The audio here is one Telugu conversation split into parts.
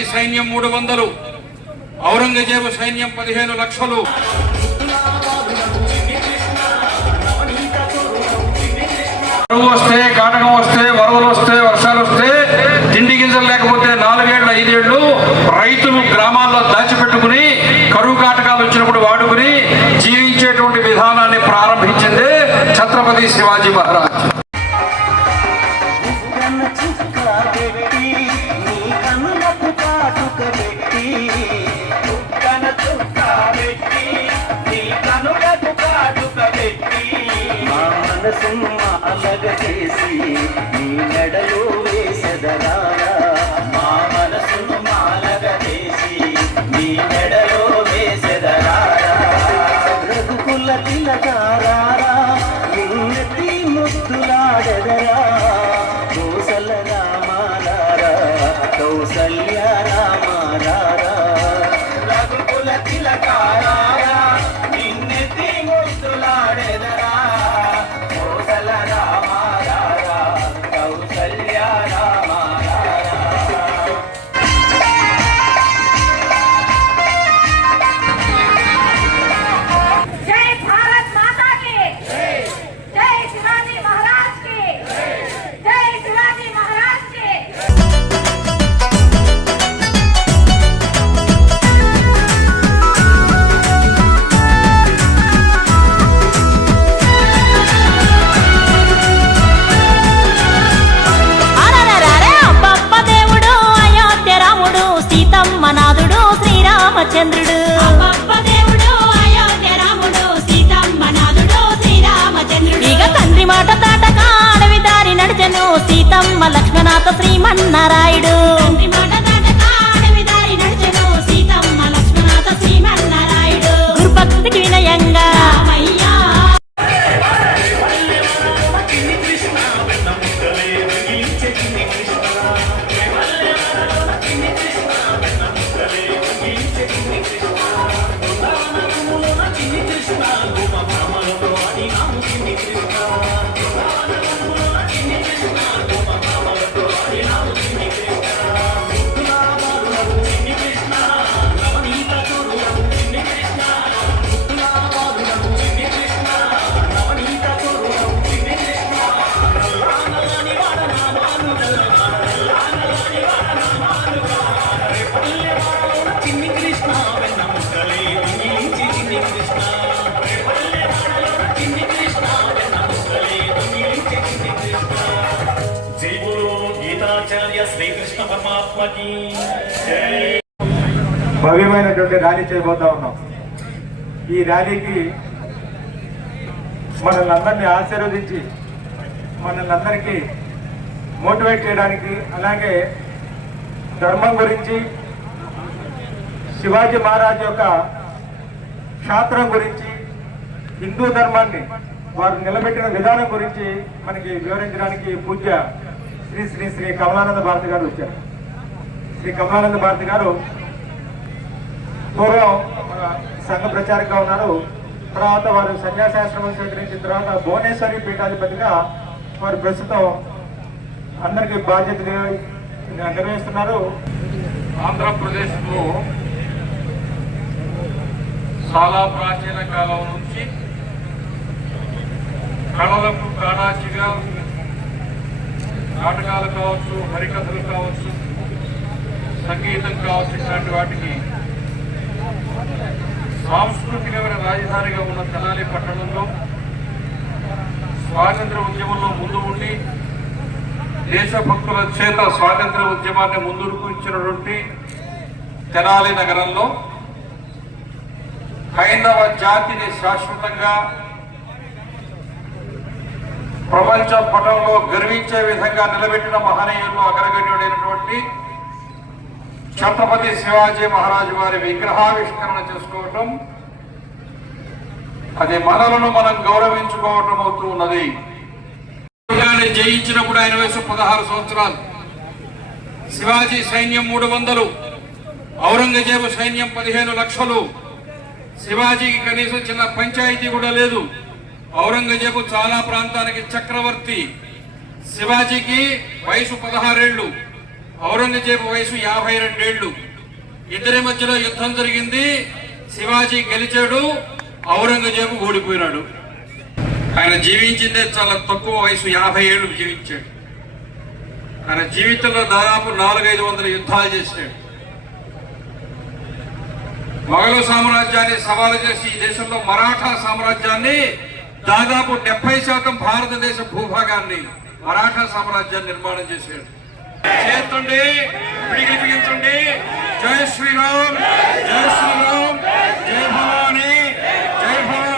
శివాజీ సైన్యం 300, ఔరంగజేబు సైన్యం 15 లక్షలు. కరువు వస్తే, కాటకం వస్తే, వరదలు వస్తే, వర్షాలు వస్తే, తిండి గింజలు లేకపోతే 4 ఏళ్ళు 5 ఏళ్ళు రైతులు గ్రామాల్లో దాచిపెట్టుకుని కరువు కాటకాలు వచ్చినప్పుడు వాడుకుని జీవించేటువంటి విధానాన్ని ప్రారంభించిందే ఛత్రపతి శివాజీ మహారాజ్. చేసి నీ మెడలో వేసెదరా, మా మనసును మాలగ చేసి నీ మెడలో వేసెదరా. రఘుకుల తిలకారా నిన్నెత్తి ముద్దులాడెదరా, కౌసల రామారారా కౌసల్య రామారారా. రఘుకుల తిలకారా నిన్నెత్తి ముద్దులాడెదరా, చంద్రుడు దేవుడు అయోధ్య రాముడు సీతమ్మ నాదుడు శ్రీరామచంద్రుడు. ఇక తండ్రి మాట దాటక అడవి దారి నడిచెను సీతమ్మ లక్ష్మణాథ శ్రీమన్నారాయుడు. తండ్రి మాట దాటక అడవి దారి నడిచెను సీతమ్మ లక్ష్మణాథ శ్రీమన్నారాయుడు. గురుభక్తికి వినయంగా భవ్యమైనటువంటి ర్యాలీ చేయబోతా ఉన్నాం. ఈ ర్యాలీకి మనల్ని అందరినీ ఆశీర్వదించి మనల్ని అందరికీ మోటివేట్ చేయడానికి, అలాగే ధర్మం గురించి, శివాజీ మహారాజ్ యొక్క క్షాత్రం గురించి, హిందూ ధర్మాన్ని వారు నిలబెట్టిన విధానం గురించి మనకి వివరించడానికి పూజ్య శ్రీ శ్రీ శ్రీ కమలానంద భారతి గారు వచ్చారు. శ్రీ కమలానంద భారతి గారు పూర్వం సంఘ ప్రచారంగా ఉన్నారు. తర్వాత వారు సన్యాసాశ్రమం స్వీకరించిన తర్వాత భువనేశ్వరి పీఠాధిపతిగా వారు ప్రస్తుతం అందరికీ బాధ్యతలు నిర్వహిస్తున్నారు. ఆంధ్రప్రదేశ్లో చాలా ప్రాచీన కాలం నుంచి కళలకు కాణాచిగా నాటకాలు కావచ్చు, హరికథలు కావచ్చు, సంగీతం కావచ్చు, ఇట్లాంటి వాటికి సాంస్కృతిక రాజధానిగా ఉన్న తెనాలి పట్టణంలో స్వాతంత్ర ఉద్యమంలో ముందు ఉండి దేశభక్తుల చేత స్వాతంత్ర ఉద్యమాన్ని ముందుకు ఇచ్చినటువంటి తెనాలి నగరంలో హైందవ జాతిని శాశ్వతంగా ప్రపంచ పటంలో గర్వించే విధంగా నిలబెట్టిన మహనీయుల్లో అగ్రగణ్యుడైనటువంటి ఛత్రపతి శివాజీ మహారాజు వారి విగ్రహావిష్కరణ చేసుకోవటం, అది మనలను మనం గౌరవించుకోవటం అవుతూ ఉన్నది. జయించినప్పుడు ఆయన వయసు 16 సంవత్సరాలు. శివాజీ సైన్యం 300, ఔరంగజేబు సైన్యం 15 లక్షలు. శివాజీకి కనీసం చిన్న పంచాయతీ కూడా లేదు. ఔరంగజేబు చాలా ప్రాంతానికి చక్రవర్తి. శివాజీకి వయసు 16 ఏళ్ళు. ఔరంగజేబు వయసు 52 ఏళ్ళు. ఇద్దరి మధ్యలో యుద్ధం జరిగింది. శివాజీ గెలిచాడు, ఔరంగజేబు ఓడిపోయినాడు. ఆయన జీవించిందే చాలా తక్కువ వయసు, 50 ఏళ్ళు జీవించాడు. ఆయన జీవితంలో దాదాపు 400-500 యుద్ధాలు చేశాడు. మొఘలు సామ్రాజ్యాన్ని సవాలు చేసి ఈ దేశంలో మరాఠా సామ్రాజ్యాన్ని దాదాపు 70% భారతదేశ భూభాగాన్ని మరాఠా సామ్రాజ్యాన్ని నిర్మాణం చేశాడు. చేస్తుండే పిడికిలి బిగించండి. జై శ్రీరామ్, జై శ్రీరామ్, జై భవానీ, జై భవానీ.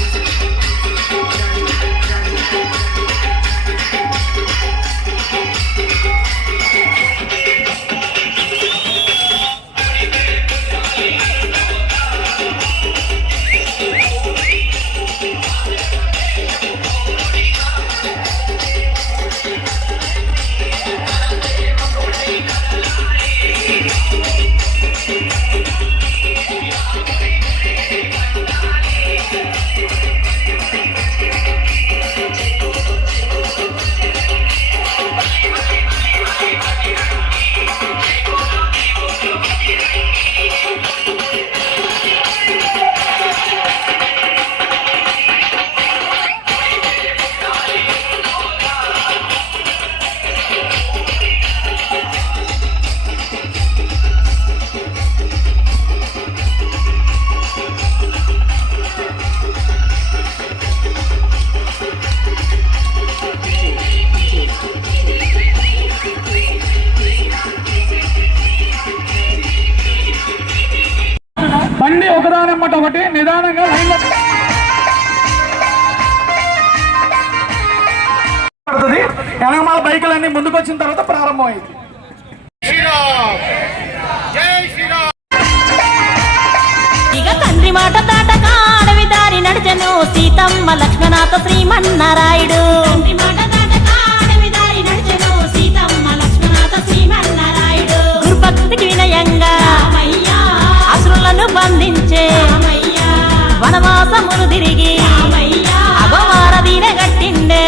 బండి ఒకదానమ్మట ఒకటి నిదానంగా లైన్లో పడుతుంది. వెనకమాల బైకులన్నీ ముందుకు వచ్చిన తర్వాత ప్రారంభమైంది. ఇక తండ్రి మాట దాటక అడవి దారి నడిచెను సీతమ్మ లక్ష్మణాథ శ్రీమన్నారాయుడు. తండ్రి మాట దాటక అడవి దారి నడిచెను సీతమ్మ లక్ష్మణాథ శ్రీమన్నారాయుడు. గురుభక్తికి వినయంగా అసురులను బంధించే వనవాసమును తిరిగి అగవారదీన గట్టిండే.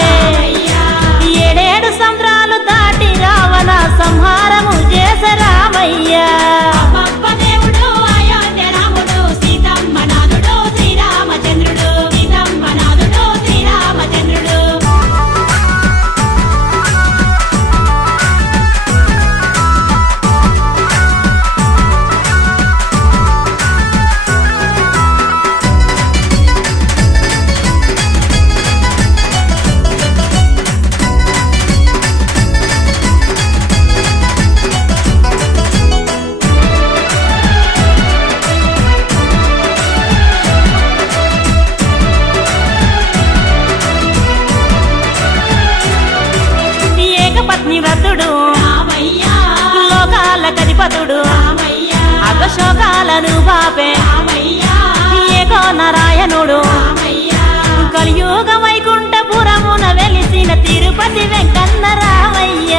7 సంద్రాలు దాటి రావణ సంహారము చేసే రామయ్య. దేవుడు అయోధ్య రాముడు సీతమ్మ నాథుడు శ్రీరామచంద్రుడు. సీతమ్మ నాథుడు శ్రీరామచంద్రుడు. ఏకపత్ని వ్రతుడు లోకాల కధిపతుడు అగశోకాలను బాపే ఏకో నారాయణుడు. కలియుగ వైకుంఠపురమున వెలిసిన తిరుపతి వెంకన్న రామయ్య.